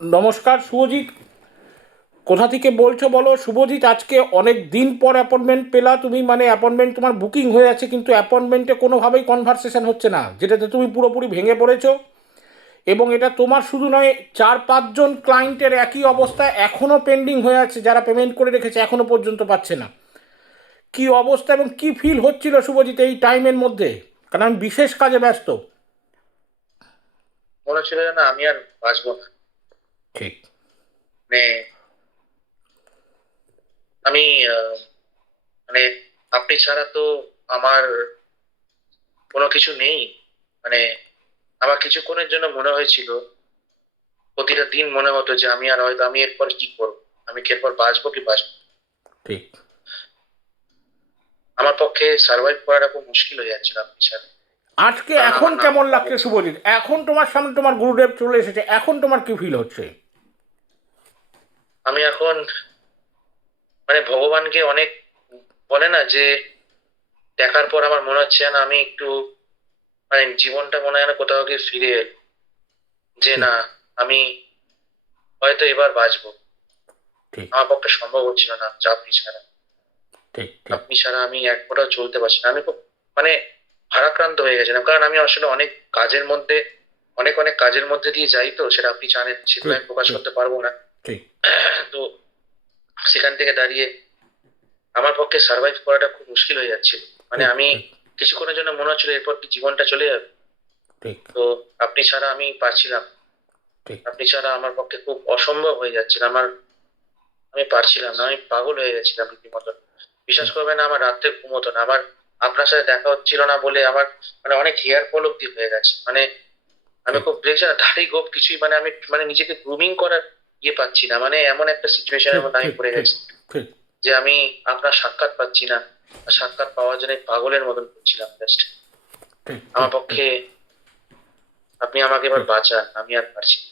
নমস্কার শুভজিৎ, কোথা থেকে বলছো বলো? শুভজিৎ, আজকে অনেক দিন পর অ্যাপয়েন্টমেন্ট পেলা তুমি, মানে অ্যাপয়েন্টমেন্ট তোমার বুকিং হয়ে আছে কিন্তু অ্যাপয়েন্টমেন্টে কোনোভাবেই কনভারসেশন হচ্ছে না, যেটাতে তুমি পুরোপুরি ভেঙে পড়েছো। এবং এটা তোমার শুধু নয়, 4-5 জন ক্লায়েন্টের একই অবস্থা, এখনও পেন্ডিং হয়ে আছে, যারা পেমেন্ট করে রেখেছে এখনও পর্যন্ত পাচ্ছে না। কি অবস্থা এবং কি ফিল হচ্ছিল শুভজিৎ এই টাইমের মধ্যে? কারণ আমি বিশেষ কাজে ব্যস্ত। মনে হচ্ছিল যে না আমি আর বাঁচবো না। ঠিক। মানে আমি আহ, মানে আপনি ছাড়া তো আমার কোনো কিছু নেই। মানে আমার কিছুক্ষণের জন্য মনে হয়েছিল, প্রতিটা দিন মনে হতো যে আমি এরপর কি করবো, আমি কি এরপর বাঁচবো কি বাঁচবো না। ঠিক। আমার পক্ষে সার্ভাইভ করাটা খুব মুশকিল হয়ে যাচ্ছিল আপনি ছাড়া। আজকে কারণ এখন আমার নাম কেমন নাম লাগছে শুভজিৎ? এখন তোমার সামনে তোমার গুরুদেব চলে এসেছে, এখন তোমার কি ফিল হচ্ছে? আমি এখন ভগবানকে অনেক, বলে না যে দেখার পর আমার মনে হচ্ছে না আমি একটু, জীবনটা মনে হয় না কোথাও গিয়ে ফিরে এলো, যে ঠিক। না আমি হয়তো এবার বাঁচবো। ঠিক। আমার পক্ষে সম্ভব হচ্ছিল না যে আপনি ছাড়া। ঠিক। ঠিক। আপনি ছাড়া আমি এক ফোঁটাও চলতে পারছি না। আমি খুব মানে ভারাক্রান্ত হয়ে গেছিলাম, কারণ আমি আসলে অনেক কাজের মধ্যে, অনেক অনেক কাজের মধ্যে দিয়ে যাই, তো সেটা আপনি জানেন, সেগুলো ঠিক। আমি প্রকাশ ঠিক। করতে পারবো না। ঠিক। তো সেখান থেকে দাঁড়িয়ে আমার পক্ষে সার্ভাইভ করাটা খুব মুশকিল হয়ে যাচ্ছিল। ঠিক। আমি ঠিক। কিছুক্ষণের জন্য মনে হচ্ছিল এরপর কি জীবনটা চলে যাবে। ঠিক। তো আপনি ছাড়া আমি পারছিলাম না। ঠিক। আপনি ছাড়া আমার পক্ষে খুব অসম্ভব হয়ে যাচ্ছিল আমার। আমি পারছিলাম না, আমি পাগল হয়ে গেছিলাম রীতিমতো। বিশ্বাস ঠিক। করবেন না, আমার রাত্রে ঘুম হতো না আমার। আপনার সাথে দেখা হচ্ছিল না বলে আমার অনেক হেয়ার ফল অব্দি হয়ে গেছে। আমি ঠিক। খুব দেখছি না, দাড়ি গোপ কিছুই, আমি নিজেকে গ্রুমিং করার ইয়ে পাচ্ছি না। এমন একটা সিচুয়েশনের ঠিক। মধ্যে আমি ঠিক। পড়ে ঠিক। গেছি ঠিক। যে আমি আপনার সাক্ষাৎ পাচ্ছি না। আর সাক্ষাৎ পাওয়ার জন্য পাগলের মতন করছিলাম জাস্ট। ঠিক। আমার ঠিক। ঠিক। পক্ষে আপনি আমাকে এবার ঠিক। বাঁচান, আমি আর পারছি না।